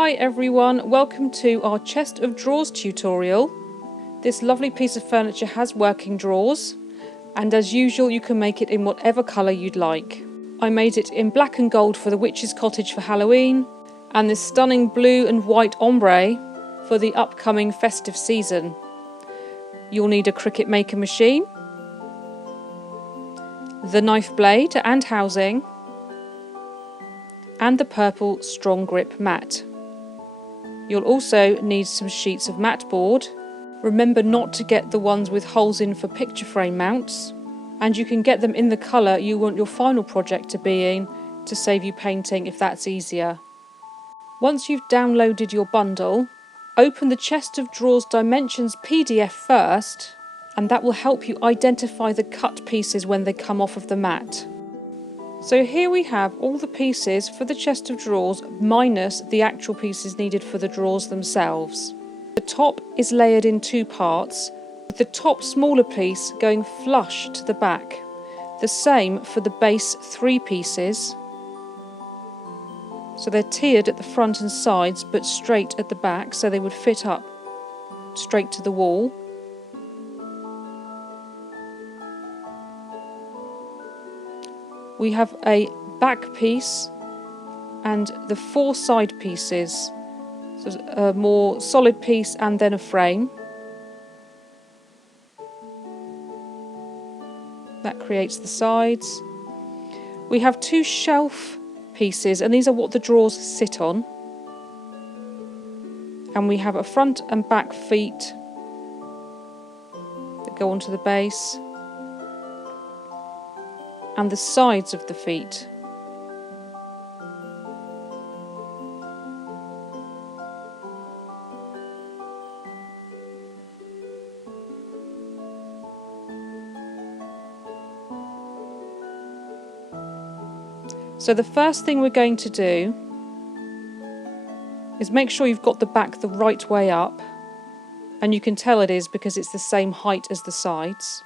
Hi everyone, welcome to our chest of drawers tutorial. This lovely piece of furniture has working drawers, and as usual you can make it in whatever colour you'd like. I made it in black and gold for the witch's cottage for Halloween, and this stunning blue and white ombre for the upcoming festive season. You'll need a Cricut maker machine, the knife blade and housing, and the purple strong grip mat. You'll also need some sheets of mat board. Remember not to get the ones with holes in for picture frame mounts, and you can get them in the colour you want your final project to be in to save you painting if that's easier. Once you've downloaded your bundle, open the chest of drawers dimensions PDF first, and that will help you identify the cut pieces when they come off of the mat. So here we have all the pieces for the chest of drawers minus the actual pieces needed for the drawers themselves. The top is layered in two parts, with the top smaller piece going flush to the back. The same for the base three pieces. So they're tiered at the front and sides but straight at the back, so they would fit up straight to the wall. We have a back piece and the four side pieces, so a more solid piece and then a frame. That creates the sides. We have two shelf pieces, and these are what the drawers sit on. And we have a front and back feet that go onto the base, and the sides of the feet. So the first thing we're going to do is make sure you've got the back the right way up, and you can tell it is because it's the same height as the sides.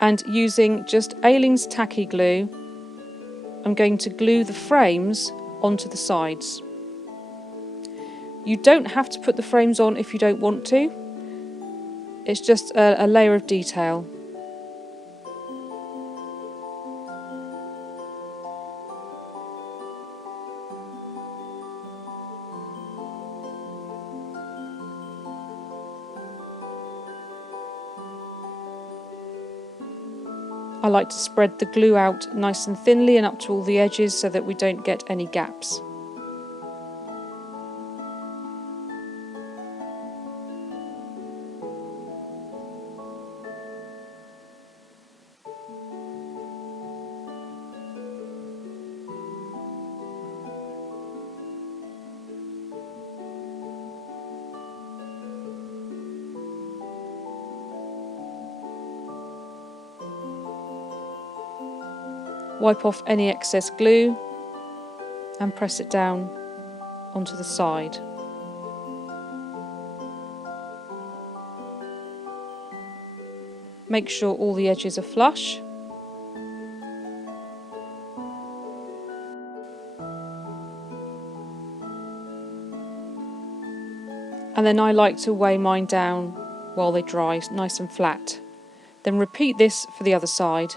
And using just Aling's tacky glue, I'm going to glue the frames onto the sides. You don't have to put the frames on if you don't want to. It's just a layer of detail. I like to spread the glue out nice and thinly and up to all the edges so that we don't get any gaps. Wipe off any excess glue and press it down onto the side. Make sure all the edges are flush. And then I like to weigh mine down while they dry, nice and flat. Then repeat this for the other side.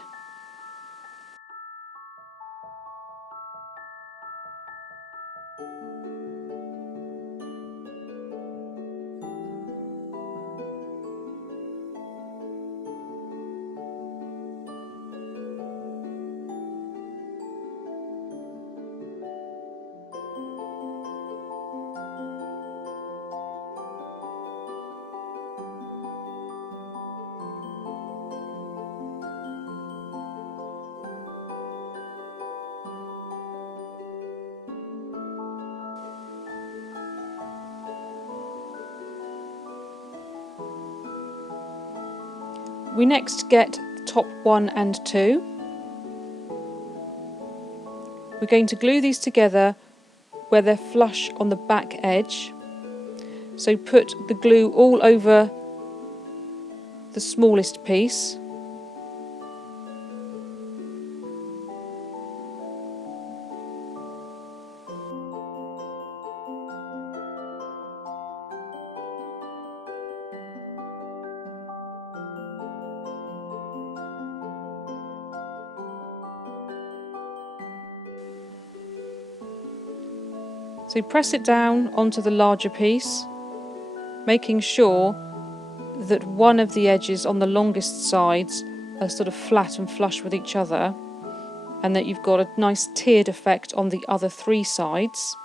We next get the top 1 and 2. We're going to glue these together where they're flush on the back edge. So put the glue all over the smallest piece. . So press it down onto the larger piece, making sure that one of the edges on the longest sides are sort of flat and flush with each other, and that you've got a nice tiered effect on the other 3 sides.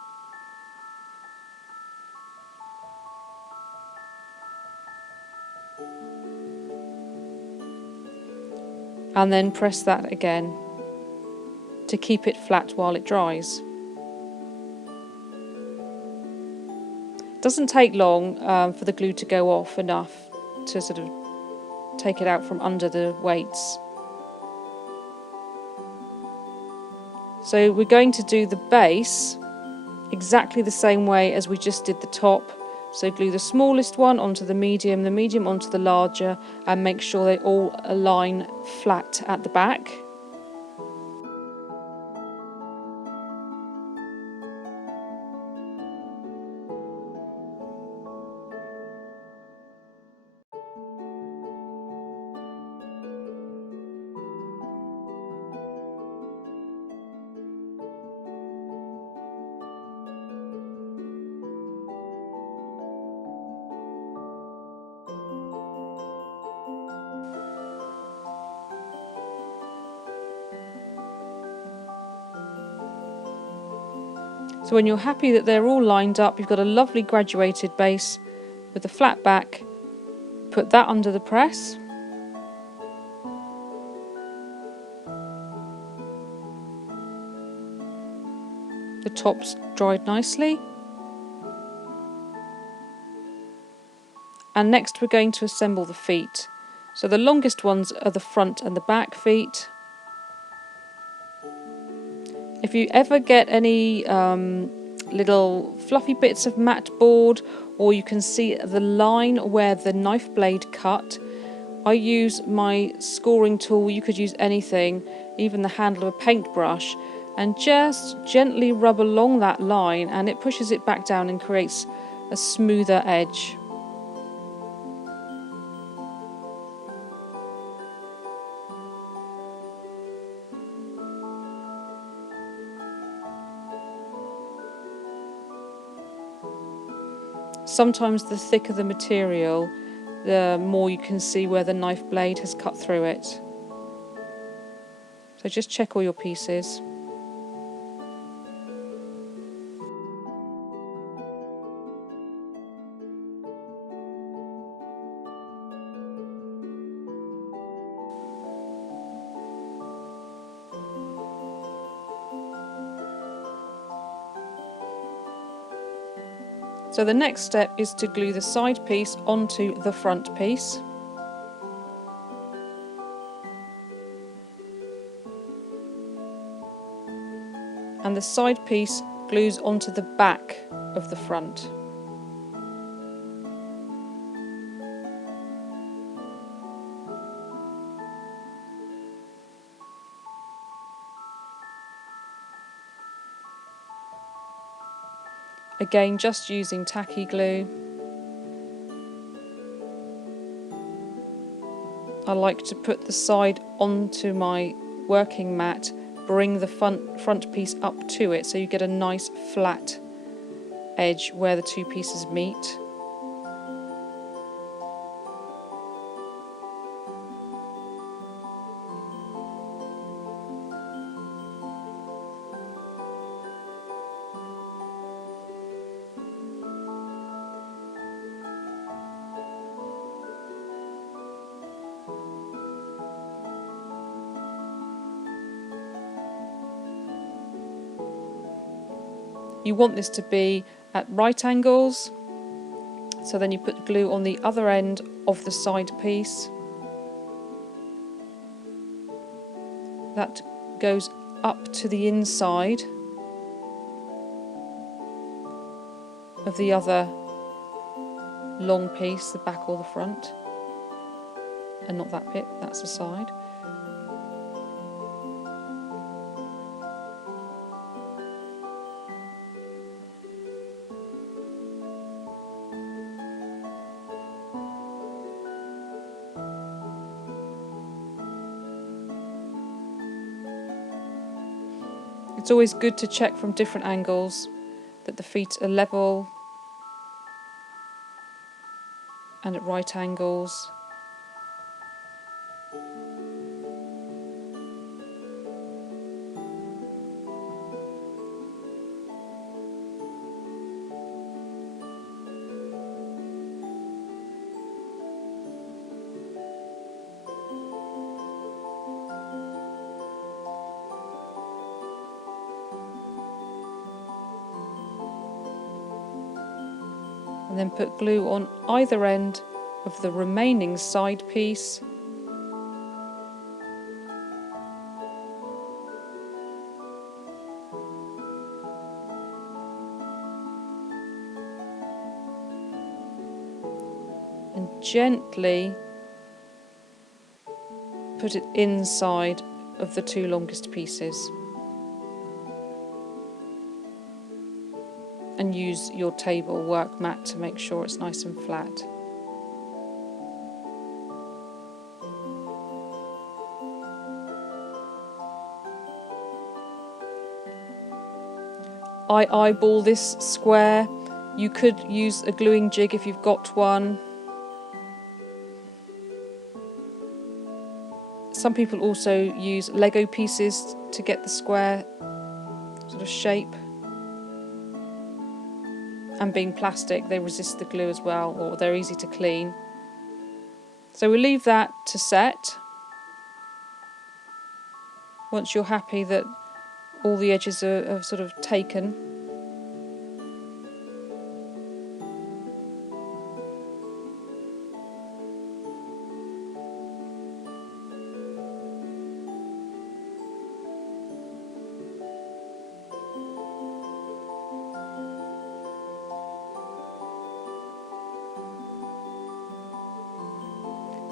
And then press that again to keep it flat while it dries. It doesn't take long for the glue to go off enough to sort of take it out from under the weights. So we're going to do the base exactly the same way as we just did the top. So glue the smallest one onto the medium onto the larger, and make sure they all align flat at the back. So when you're happy that they're all lined up, you've got a lovely graduated base with a flat back. Put that under the press. The top's dried nicely. And next we're going to assemble the feet. So the longest ones are the front and the back feet. If you ever get any little fluffy bits of matte board, or you can see the line where the knife blade cut, I use my scoring tool. You could use anything, even the handle of a paintbrush, and just gently rub along that line, and it pushes it back down and creates a smoother edge. Sometimes the thicker the material, the more you can see where the knife blade has cut through it. So just check all your pieces. So the next step is to glue the side piece onto the front piece. And the side piece glues onto the back of the front. Again, just using tacky glue. I like to put the side onto my working mat, bring the front piece up to it so you get a nice flat edge where the 2 pieces meet. You want this to be at right angles, so then you put glue on the other end of the side piece. That goes up to the inside of the other long piece, the back or the front, and not that bit, that's the side. It's always good to check from different angles that the feet are level and at right angles. And then put glue on either end of the remaining side piece. And gently put it inside of the two longest pieces. And use your table work mat to make sure it's nice and flat. I eyeball this square. You could use a gluing jig if you've got one. Some people also use Lego pieces to get the square sort of shape. And being plastic, they resist the glue as well, or they're easy to clean. So we'll leave that to set. Once you're happy that all the edges are sort of taken.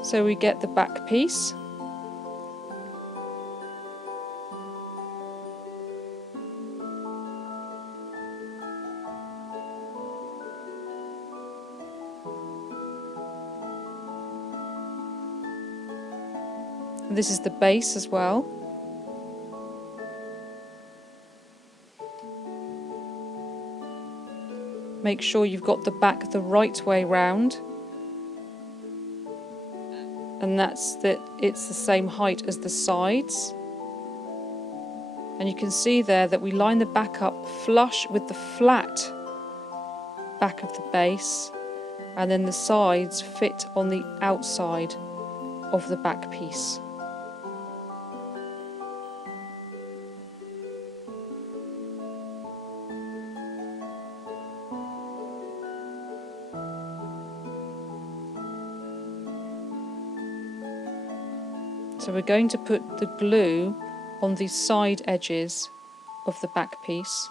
So we get the back piece. This is the base as well. Make sure you've got the back the right way round. And that's that it's the same height as the sides. And you can see there that we line the back up flush with the flat back of the base, and then the sides fit on the outside of the back piece. So we're going to put the glue on the side edges of the back piece.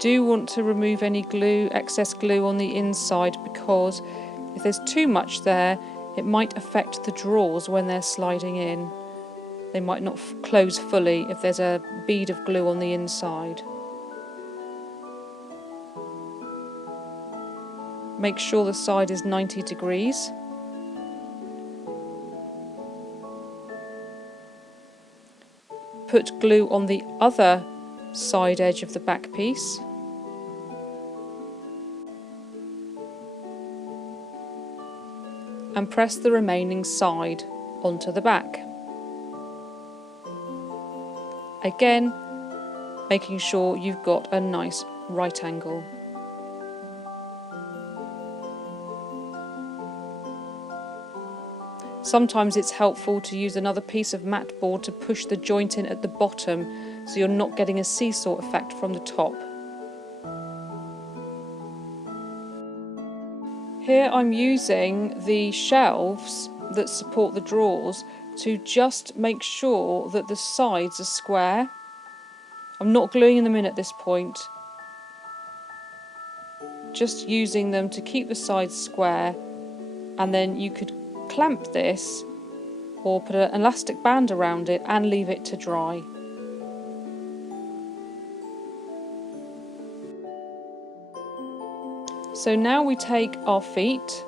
Do want to remove any glue, excess glue on the inside, because if there's too much there, it might affect the drawers when they're sliding in. They might not close fully if there's a bead of glue on the inside. Make sure the side is 90 degrees. Put glue on the other side edge of the back piece. And press the remaining side onto the back. Again, making sure you've got a nice right angle. Sometimes it's helpful to use another piece of mat board to push the joint in at the bottom, so you're not getting a seesaw effect from the top. Here I'm using the shelves that support the drawers to just make sure that the sides are square. I'm not gluing them in at this point, just using them to keep the sides square, and then you could clamp this or put an elastic band around it and leave it to dry. So now we take our feet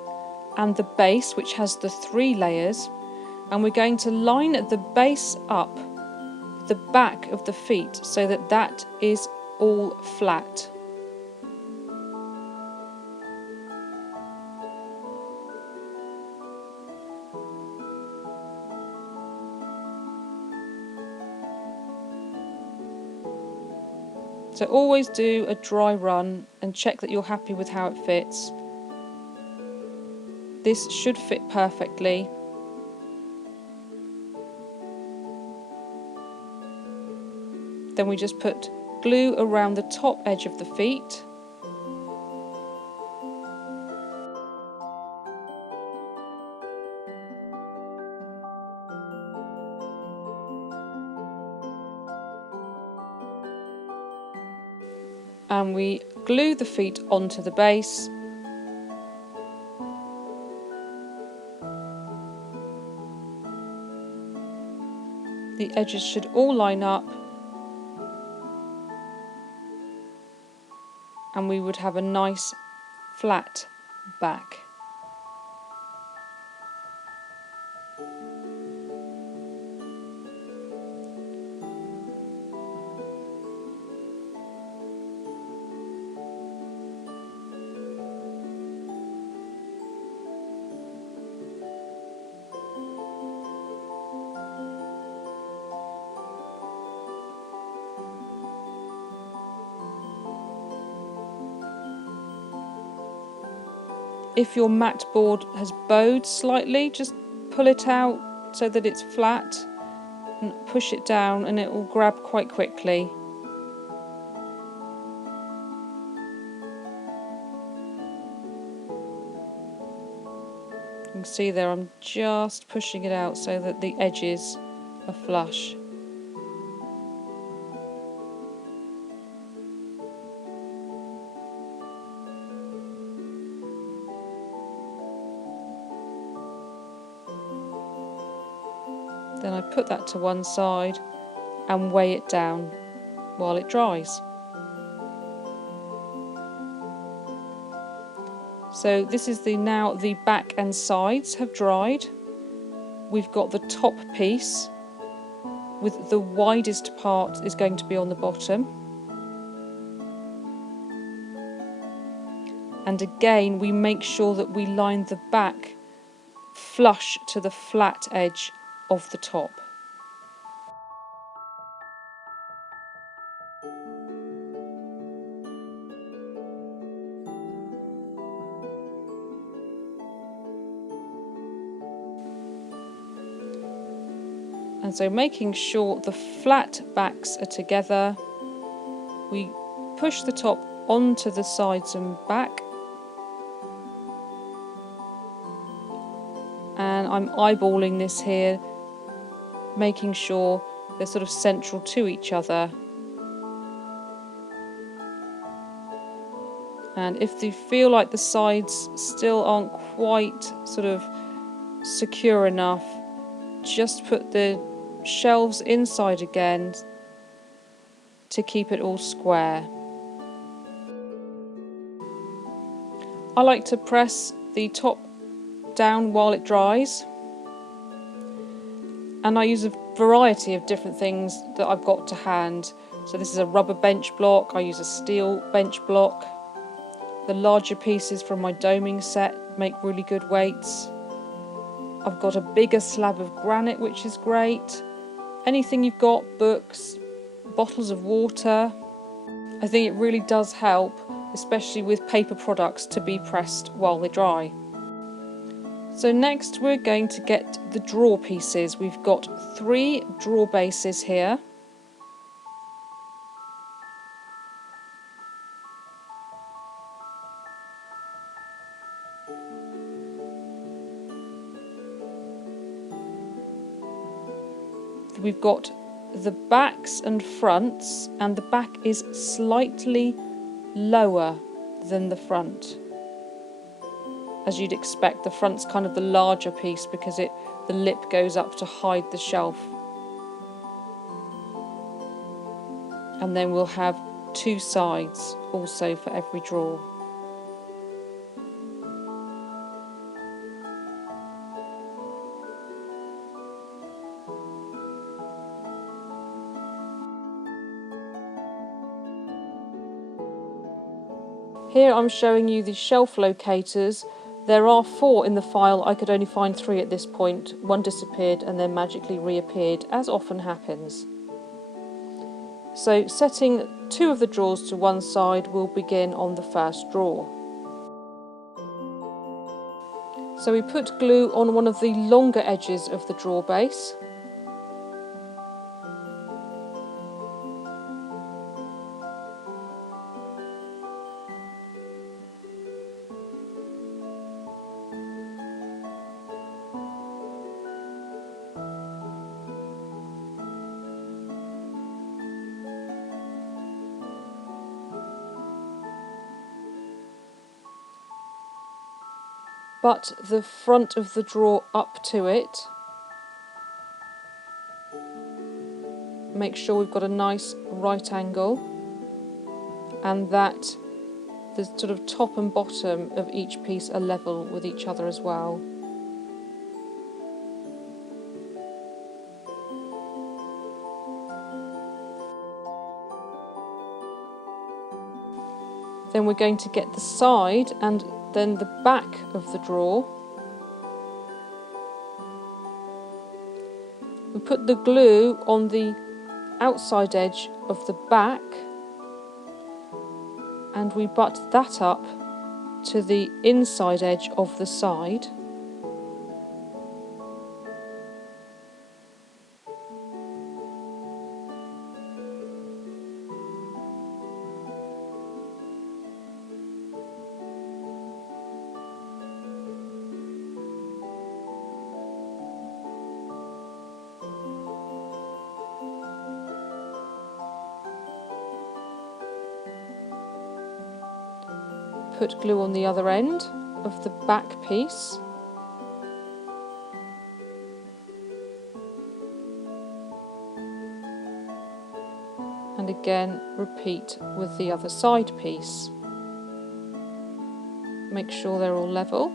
and the base, which has the 3 layers, and we're going to line the base up the back of the feet so that that is all flat. So always do a dry run and check that you're happy with how it fits. This should fit perfectly. Then we just put glue around the top edge of the feet. And we glue the feet onto the base. The edges should all line up, and we would have a nice flat back. If your mat board has bowed slightly, just pull it out so that it's flat and push it down and it will grab quite quickly. You can see there I'm just pushing it out so that the edges are flush. Then I put that to one side and weigh it down while it dries. So this is now the back and sides have dried. We've got the top piece with the widest part is going to be on the bottom. And again, we make sure that we line the back flush to the flat edge of the top. And so making sure the flat backs are together, we push the top onto the sides and back. And I'm eyeballing this here, making sure they're sort of central to each other. And if you feel like the sides still aren't quite sort of secure enough, just put the shelves inside again to keep it all square. I like to press the top down while it dries, and I use a variety of different things that I've got to hand. So this is a rubber bench block, I use a steel bench block. The larger pieces from my doming set make really good weights. I've got a bigger slab of granite, which is great. Anything you've got, books, bottles of water. I think it really does help, especially with paper products, to be pressed while they dry. So next we're going to get the drawer pieces. We've got 3 drawer bases here. We've got the backs and fronts, and the back is slightly lower than the front. as you'd expect. The front's kind of the larger piece because the lip goes up to hide the shelf. And then we'll have 2 sides also for every drawer. Here I'm showing you the shelf locators. There are 4 in the file. I could only find 3 at this point. 1 disappeared and then magically reappeared, as often happens. So setting 2 of the drawers to one side, we'll begin on the first drawer. So we put glue on one of the longer edges of the drawer base. Butt the front of the drawer up to it. Make sure we've got a nice right angle and that the sort of top and bottom of each piece are level with each other as well. Then we're going to get the side and then the back of the drawer. We put the glue on the outside edge of the back and we butt that up to the inside edge of the side. Put glue on the other end of the back piece. And again repeat with the other side piece. Make sure they're all level.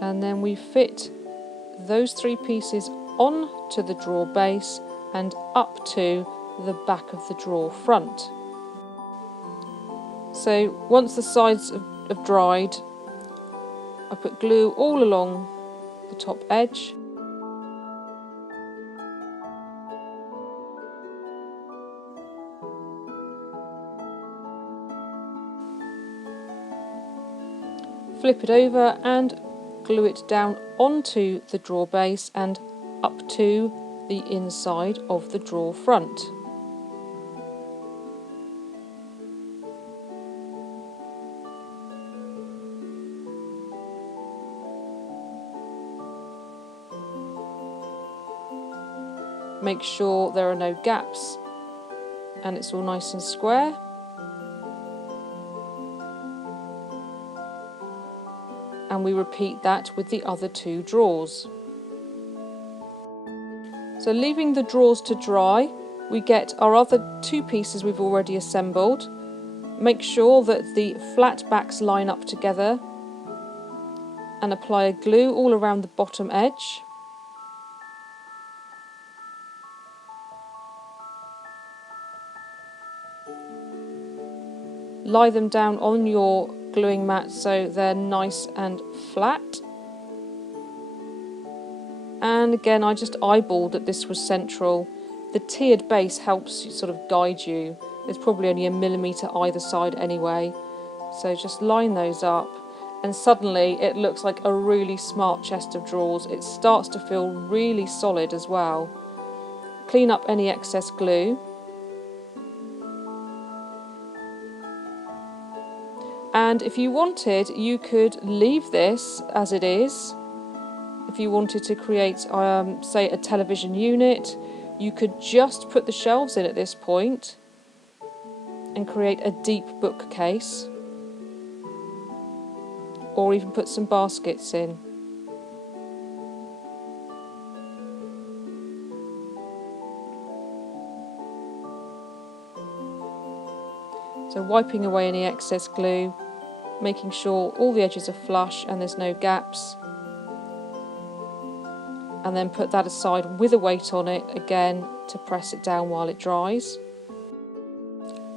And then we fit those 3 pieces onto the drawer base and up to the back of the drawer front. So once the sides have dried, I put glue all along the top edge. Flip it over and glue it down onto the drawer base and up to the inside of the drawer front. Make sure there are no gaps and it's all nice and square. And we repeat that with the other 2 drawers. So leaving the drawers to dry, we get our other 2 pieces we've already assembled. Make sure that the flat backs line up together and apply a glue all around the bottom edge. Lie them down on your gluing mat so they're nice and flat. And again, I just eyeballed that this was central. The tiered base helps sort of guide you. There's probably only 1 millimetre either side anyway. So just line those up and suddenly it looks like a really smart chest of drawers. It starts to feel really solid as well. clean up any excess glue. And if you wanted, you could leave this as it is. If you wanted to create, say, a television unit, you could just put the shelves in at this point and create a deep bookcase, or even put some baskets in. So wiping away any excess glue, making sure all the edges are flush and there's no gaps, and then put that aside with a weight on it again to press it down while it dries.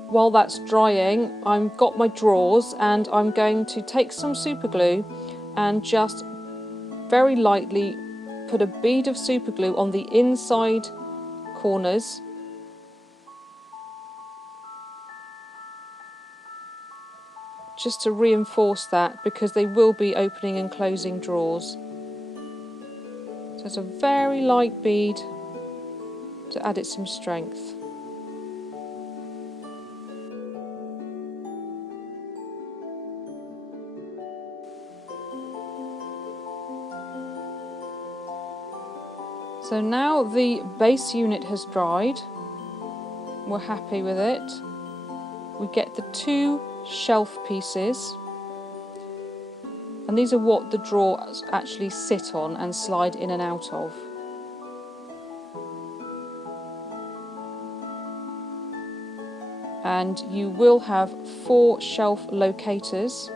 While that's drying, I've got my drawers and I'm going to take some super glue and just very lightly put a bead of super glue on the inside corners, just to reinforce that, because they will be opening and closing drawers. So it's a very light bead to add it some strength. So now the base unit has dried, we're happy with it. We get the 2 shelf pieces, and these are what the drawers actually sit on and slide in and out of. And you will have 4 shelf locators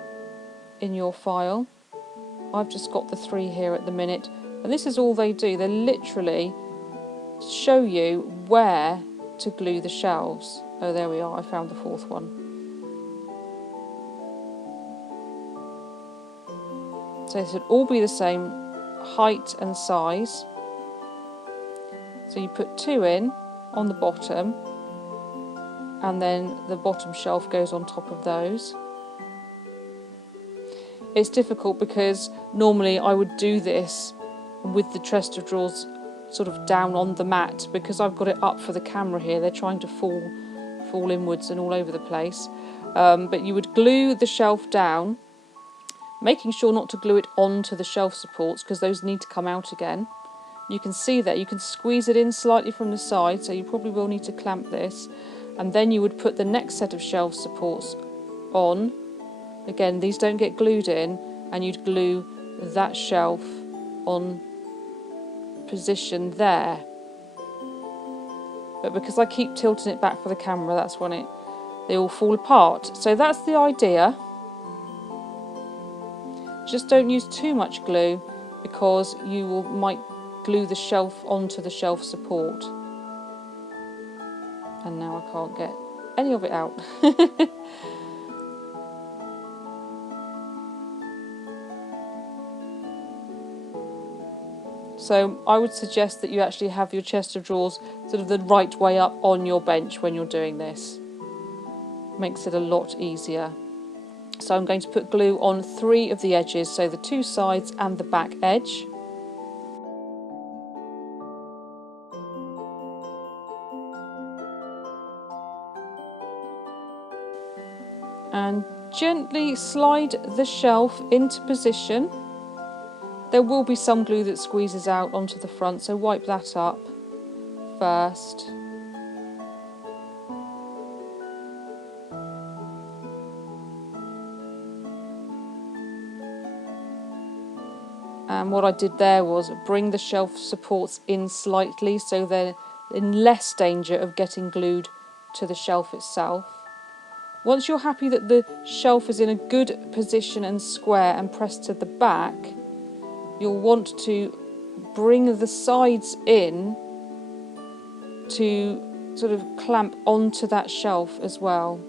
in your file. I've just got the 3 here at the minute. And this is all they do. They literally show you where to glue the shelves. Oh, there we are. I found the 4th one. So it should all be the same height and size. So you put 2 in on the bottom, and then the bottom shelf goes on top of those. It's difficult because normally I would do this with the chest of drawers sort of down on the mat, because I've got it up for the camera here. They're trying to fall inwards and all over the place. But you would glue the shelf down, making sure not to glue it onto the shelf supports, because those need to come out again. You can see that you can squeeze it in slightly from the side, so you probably will need to clamp this. And then you would put the next set of shelf supports on. Again, these don't get glued in, and you'd glue that shelf on position there. But because I keep tilting it back for the camera, that's when they all fall apart. So that's the idea. Just don't use too much glue, because you might glue the shelf onto the shelf support. And now I can't get any of it out. So I would suggest that you actually have your chest of drawers sort of the right way up on your bench when you're doing this. Makes it a lot easier. So I'm going to put glue on 3 of the edges, so the 2 sides and the back edge. And gently slide the shelf into position. There will be some glue that squeezes out onto the front, so wipe that up first. And what I did there was bring the shelf supports in slightly, so they're in less danger of getting glued to the shelf itself. Once you're happy that the shelf is in a good position and square and pressed to the back, you'll want to bring the sides in to sort of clamp onto that shelf as well.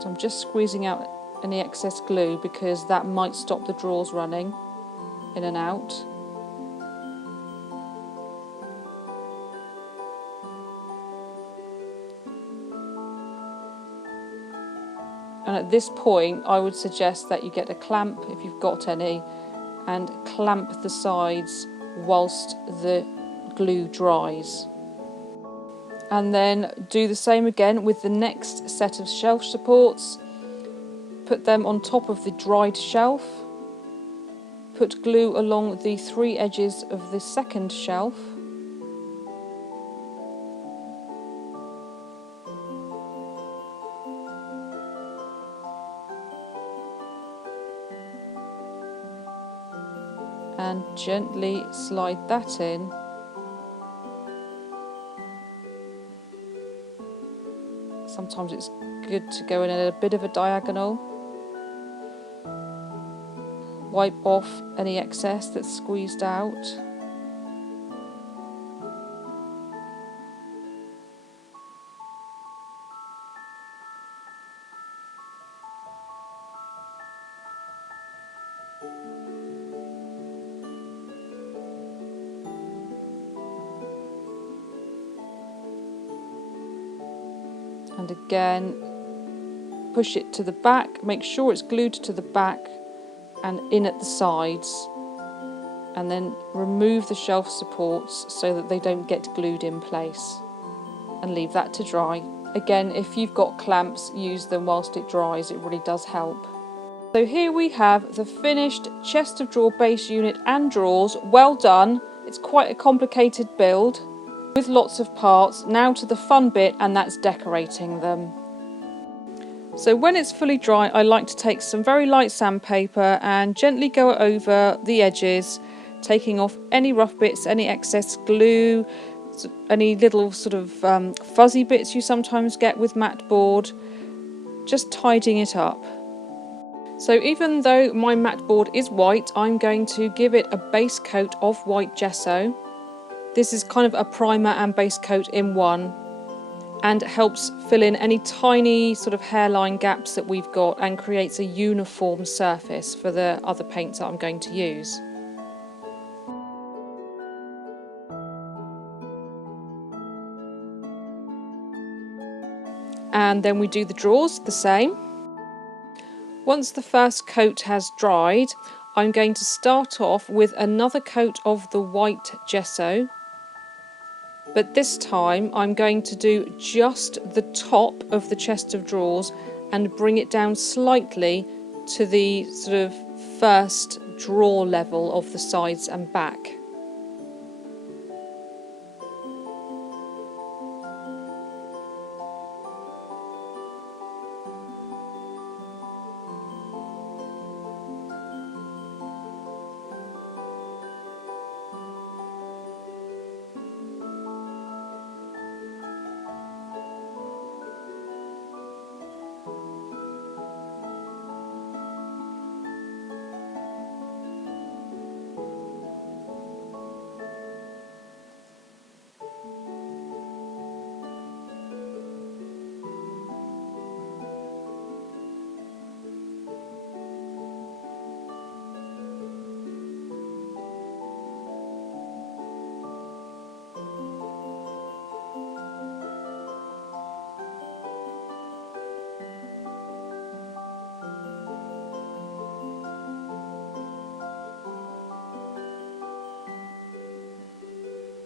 So I'm just squeezing out any excess glue, because that might stop the drawers running in and out. And at this point, I would suggest that you get a clamp, if you've got any, and clamp the sides whilst the glue dries. And then do the same again with the next set of shelf supports. Put them on top of the dried shelf. Put glue along the 3 edges of the second shelf. And gently slide that in. Sometimes it's good to go in at a bit of a diagonal. Wipe off any excess that's squeezed out. And again, push it to the back, make sure it's glued to the back and in at the sides, and then remove the shelf supports so that they don't get glued in place, and leave that to dry. Again, if you've got clamps, use them whilst it dries, it really does help. So here we have the finished chest of drawer base unit and drawers. Well done. It's quite a complicated build with lots of parts. Now to the fun bit, and that's decorating them. So when it's fully dry, I like to take some very light sandpaper and gently go over the edges, taking off any rough bits, any excess glue, any little sort of fuzzy bits you sometimes get with matte board, just tidying it up. So even though my matte board is white, I'm going to give it a base coat of white gesso. This is kind of a primer and base coat in one, and helps fill in any tiny sort of hairline gaps that we've got and creates a uniform surface for the other paints that I'm going to use. And then we do the drawers the same. Once the first coat has dried, I'm going to start off with another coat of the white gesso. But this time I'm going to do just the top of the chest of drawers and bring it down slightly to the sort of first drawer level of the sides and back.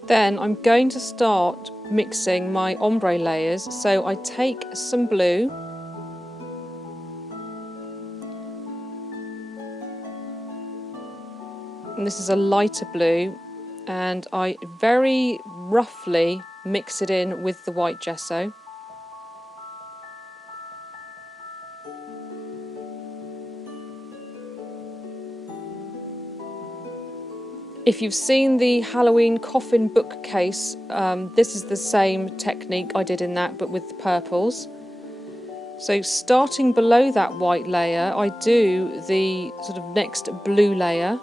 Then I'm going to start mixing my ombre layers. So I take some blue, and this is a lighter blue, and I very roughly mix it in with the white gesso. If you've seen the Halloween coffin bookcase, this is the same technique I did in that, but with the purples. So starting below that white layer, I do the sort of next blue layer.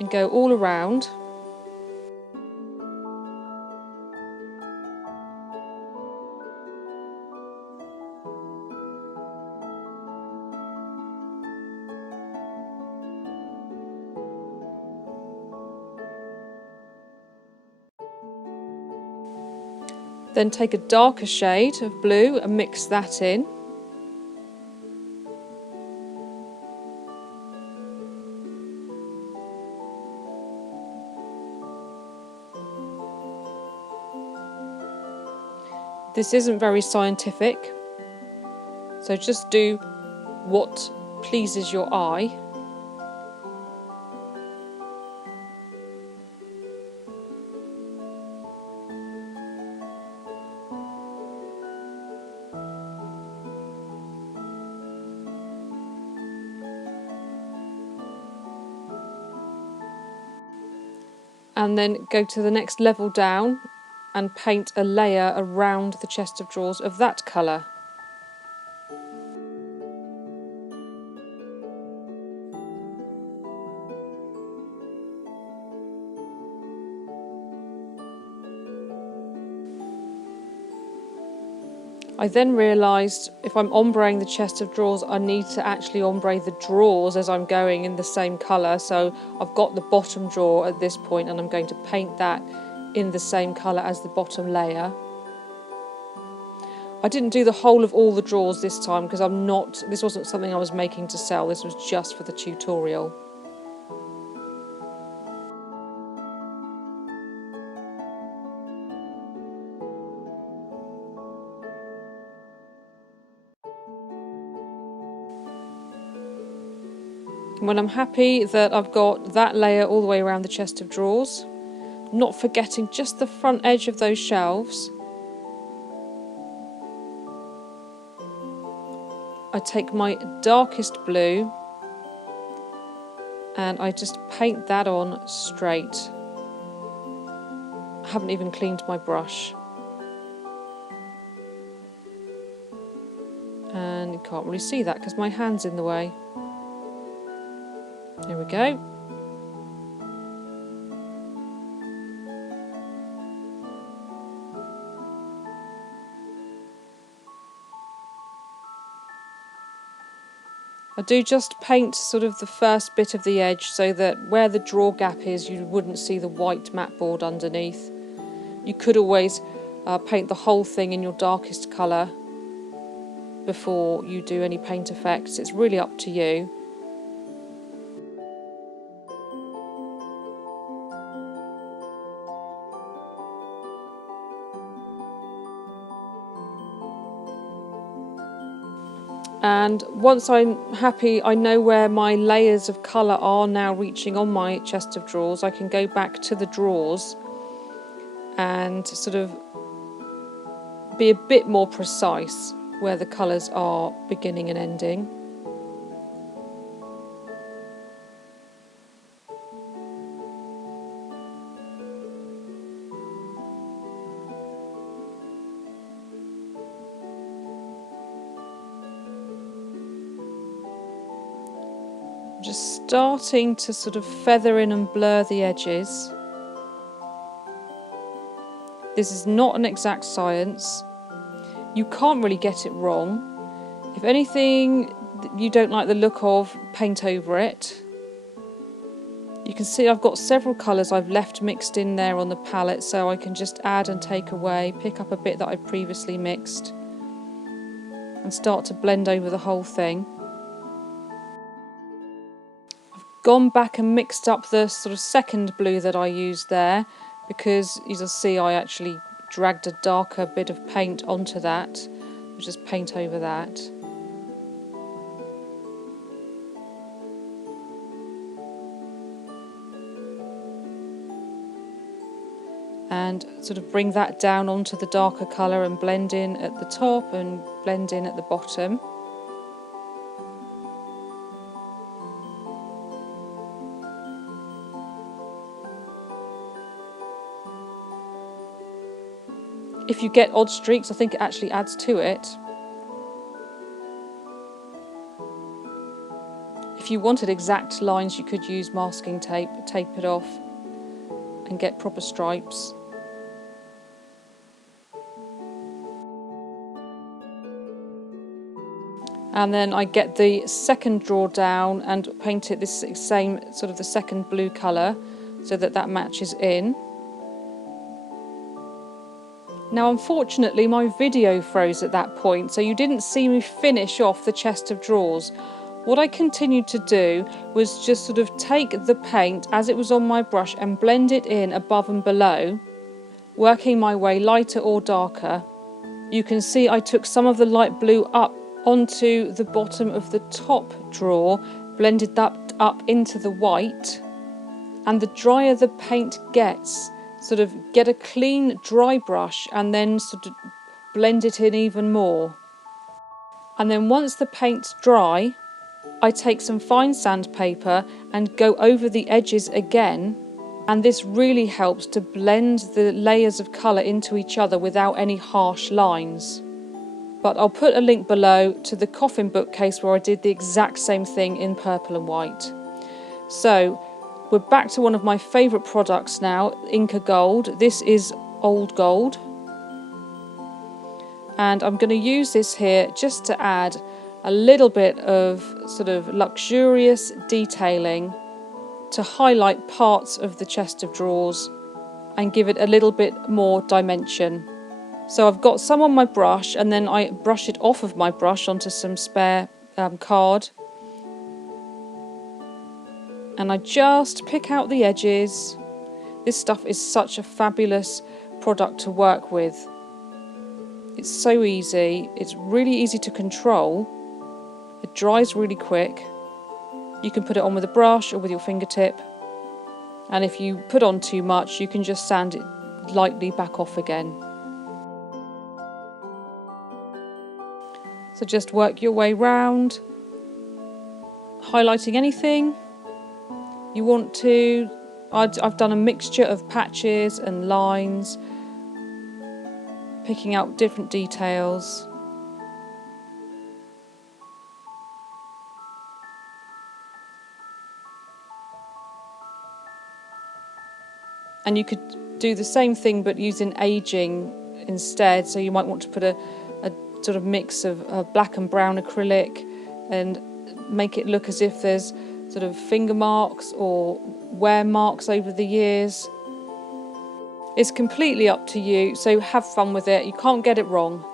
And go all around. Then take a darker shade of blue and mix that in. This isn't very scientific, so just do what pleases your eye. And then go to the next level down and paint a layer around the chest of drawers of that colour. I then realised if I'm ombreing the chest of drawers, I need to actually ombre the drawers as I'm going in the same colour. So I've got the bottom drawer at this point and I'm going to paint that in the same colour as the bottom layer. I didn't do the whole of all the drawers this time because this wasn't something I was making to sell, this was just for the tutorial. When I'm happy that I've got that layer all the way around the chest of drawers, not forgetting just the front edge of those shelves, I take my darkest blue and I just paint that on straight. I haven't even cleaned my brush. And you can't really see that because my hand's in the way. There we go. I do just paint sort of the first bit of the edge so that where the drawer gap is you wouldn't see the white mat board underneath. You could always paint the whole thing in your darkest colour before you do any paint effects. It's really up to you. And once I'm happy, I know where my layers of colour are now reaching on my chest of drawers, I can go back to the drawers and sort of be a bit more precise where the colours are beginning and ending. Just starting to sort of feather in and blur the edges. This is not an exact science. You can't really get it wrong. If anything you don't like the look of, paint over it. You can see I've got several colours I've left mixed in there on the palette, so I can just add and take away, pick up a bit that I previously mixed and start to blend over the whole thing. Gone back and mixed up the sort of second blue that I used there because, as you'll see, I actually dragged a darker bit of paint onto that. I'll just paint over that. And sort of bring that down onto the darker colour and blend in at the top and blend in at the bottom. If you get odd streaks, I think it actually adds to it. If you wanted exact lines, you could use masking tape, tape it off and get proper stripes. And then I get the second drawer down and paint it this same sort of the second blue colour so that that matches in. Now unfortunately my video froze at that point, so you didn't see me finish off the chest of drawers. What I continued to do was just sort of take the paint as it was on my brush and blend it in above and below, working my way lighter or darker you can see I took some of the light blue up onto the bottom of the top drawer, blended that up into the white, and the drier the paint gets, sort of get a clean dry brush and then sort of blend it in even more. And then once the paint's dry, I take some fine sandpaper and go over the edges again, and this really helps to blend the layers of colour into each other without any harsh lines. But I'll put a link below to the coffin bookcase where I did the exact same thing in purple and white. So we're back to one of my favourite products now, Inca Gold. This is old gold. And I'm going to use this here just to add a little bit of sort of luxurious detailing to highlight parts of the chest of drawers and give it a little bit more dimension. So I've got some on my brush, and then I brush it off of my brush onto some spare card. And I just pick out the edges. This stuff is such a fabulous product to work with. It's so easy, it's really easy to control, it dries really quick. You can put it on with a brush or with your fingertip, and if you put on too much you can just sand it lightly back off again. So just work your way round, highlighting anything you want to. I've done a mixture of patches and lines, picking out different details. And you could do the same thing but using aging instead, so you might want to put a sort of mix of black and brown acrylic and make it look as if there's sort of finger marks or wear marks over the years. It's completely up to you, so have fun with it, you can't get it wrong.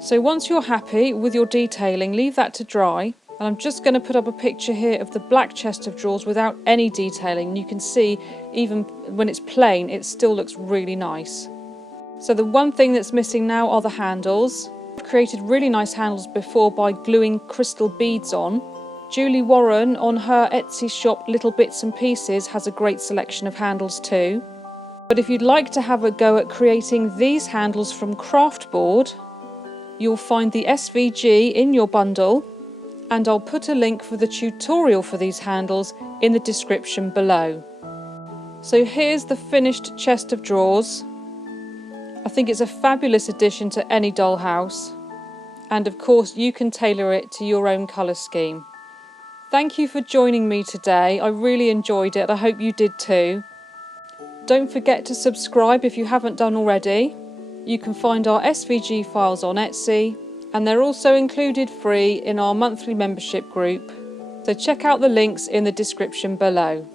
So once you're happy with your detailing, leave that to dry. And I'm just going to put up a picture here of the black chest of drawers without any detailing. You can see even when it's plain, it still looks really nice. So the one thing that's missing now are the handles. I've created really nice handles before by gluing crystal beads on. Julie Warren on her Etsy shop Little Bits and Pieces has a great selection of handles too. But if you'd like to have a go at creating these handles from craftboard, you'll find the SVG in your bundle, and I'll put a link for the tutorial for these handles in the description below. So here's the finished chest of drawers. I think it's a fabulous addition to any dollhouse, and of course you can tailor it to your own colour scheme. Thank you for joining me today, I really enjoyed it, I hope you did too. Don't forget to subscribe if you haven't done already. You can find our SVG files on Etsy, and they're also included free in our monthly membership group. So check out the links in the description below.